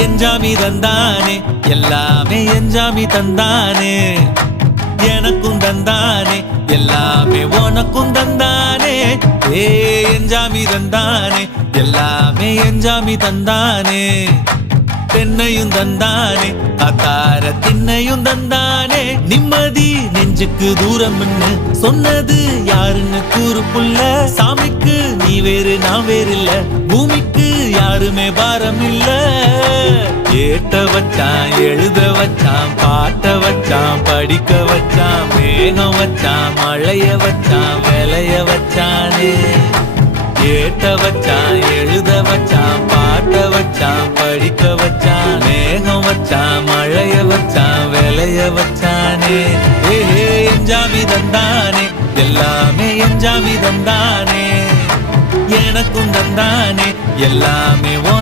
எஞ்சாமி தந்தானே எல்லாமே எஞ்சாமி தந்தானே எனக்கும் தந்தானே எல்லாமே உனக்கும் தந்தானே ஏ எஞ்சாமி தந்தானே எல்லாமே எஞ்சாமி தந்தானே தென்னையும் தந்தானே அத்தார திண்ணையும் தந்தானே நிம்மதி நெஞ்சுக்கு தூரம்னு சொன்னது யாருன்னு கூறு புள்ள சாமிக்கு நீ வேறு நான் வேறு இல்ல பூமிக்கு யாருமே பாரம் இல்ல ஏட்ட வச்சான் எழுத வச்சான் பாட்ட வச்சான் படிக்க வச்சான் மேகம் வச்சான் மழைய வச்சான் விளைய வச்சானே ஏட்ட வச்சான் எழுத வச்சான் பாட்ட வச்சான் படிக்க வச்சான் மேகம் வச்சான் மழைய வச்சான் விளைய வச்சானே ஏஹே எஞ்சாமி தந்தானே எல்லாமே எஞ்சாமி தந்தானே எனக்கும் தந்தானே எல்லாமே